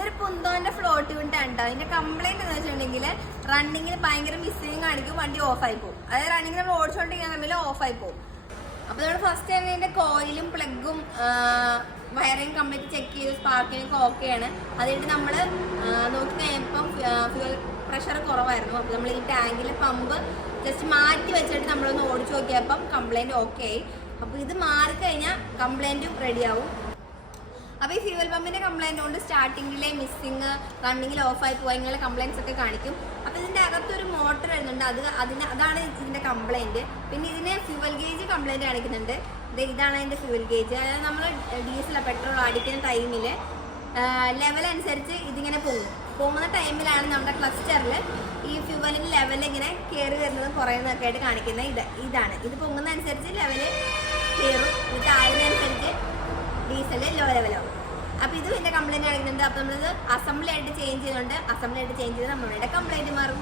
ഇതൊരു പുന്തോന്റെ ഫ്ലോട്ട് യൂണിറ്റാണ് കേട്ടോ. അതിന്റെ കംപ്ലൈന്റ് എന്ന് വെച്ചിട്ടുണ്ടെങ്കിൽ റണ്ണിങ്ങിന് ഭയങ്കര മിസ്സിങ് കാണിക്കും, വണ്ടി ഓഫായി പോകും. അതായത് റണ്ണിങ്ങിന് നമ്മൾ ഓടിച്ചോണ്ടിരിക്കുന്ന സമയത്ത് ഓഫായി പോകും. അപ്പോൾ നമ്മൾ ഫസ്റ്റ് തന്നെ ഇതിന്റെ കോയിലും പ്ലഗും വയറിങ് കംപ്ലീറ്റ് ചെക്ക് ചെയ്ത് സ്പാർക്കിനൊക്കെ ഓക്കെയാണ്. അതുകൊണ്ട് നമ്മൾ നോക്കി കഴിഞ്ഞപ്പം ഫ്യൂൽ പ്രഷർ കുറവായിരുന്നു. അപ്പോൾ നമ്മൾ ഈ ടാങ്കിലെ പമ്പ് ജസ്റ്റ് മാറ്റി വെച്ചിട്ട് നമ്മളൊന്ന് ഓടിച്ചു നോക്കിയപ്പം കംപ്ലൈൻറ്റ് ഓക്കെ ആയി. അപ്പോൾ ഇത് മാറിക്കഴിഞ്ഞാൽ കംപ്ലൈൻറ്റും റെഡിയാവും. അപ്പോൾ ഈ ഫ്യൂവൽ പമ്പിൻ്റെ കംപ്ലൈൻറ്റ് കൊണ്ട് സ്റ്റാർട്ടിങ്ങിലെ മിസ്സിങ്, റണ്ണിങ്ങിൽ ഓഫായി പോയി ഇങ്ങനെ കംപ്ലൈൻറ്റ്സ് ഒക്കെ കാണിക്കും. അപ്പോൾ ഇതിൻ്റെ അകത്തൊരു മോട്ടർ വരുന്നുണ്ട്, അതാണ് ഇതിൻ്റെ കംപ്ലൈൻറ്റ്. പിന്നെ ഇതിന് ഫ്യൂവൽ ഗേജ് കംപ്ലൈൻറ്റ് കാണിക്കുന്നുണ്ട്. ഇതാണ് അതിൻ്റെ ഫ്യൂവൽ ഗേജ്. അതായത് നമ്മൾ ഡീസലോ പെട്രോളോ അടിക്കുന്ന ടൈമിൽ ലെവൽ അനുസരിച്ച് ഇതിങ്ങനെ പോകുന്ന ടൈമിലാണ് നമ്മുടെ ക്ലസ്റ്ററിൽ ഈ ഫ്യൂവലിൻ്റെ ലെവൽ ഇങ്ങനെ കയറി വരുന്നതും കുറയുന്നതൊക്കെ ആയിട്ട് കാണിക്കുന്നത്. ഇതാണ് ഇത് പൊങ്ങുന്നതനുസരിച്ച് ലെവൽ കയറും, ഇത് താഴുന്നതനുസരിച്ച് ഡീസൽ ലോ ലെവലാവും. അപ്പോൾ ഇതും എൻ്റെ കംപ്ലൈൻറ്റ് കാണിക്കുന്നുണ്ട്. അപ്പോൾ നമ്മളിത് അസംബ്ലി ആയിട്ട് ചേഞ്ച് ചെയ്യുന്നുണ്ട്. അസംബ്ലി ആയിട്ട് ചേഞ്ച് ചെയ്ത് നമ്മളുടെ കംപ്ലൈൻറ്റ് മാറും.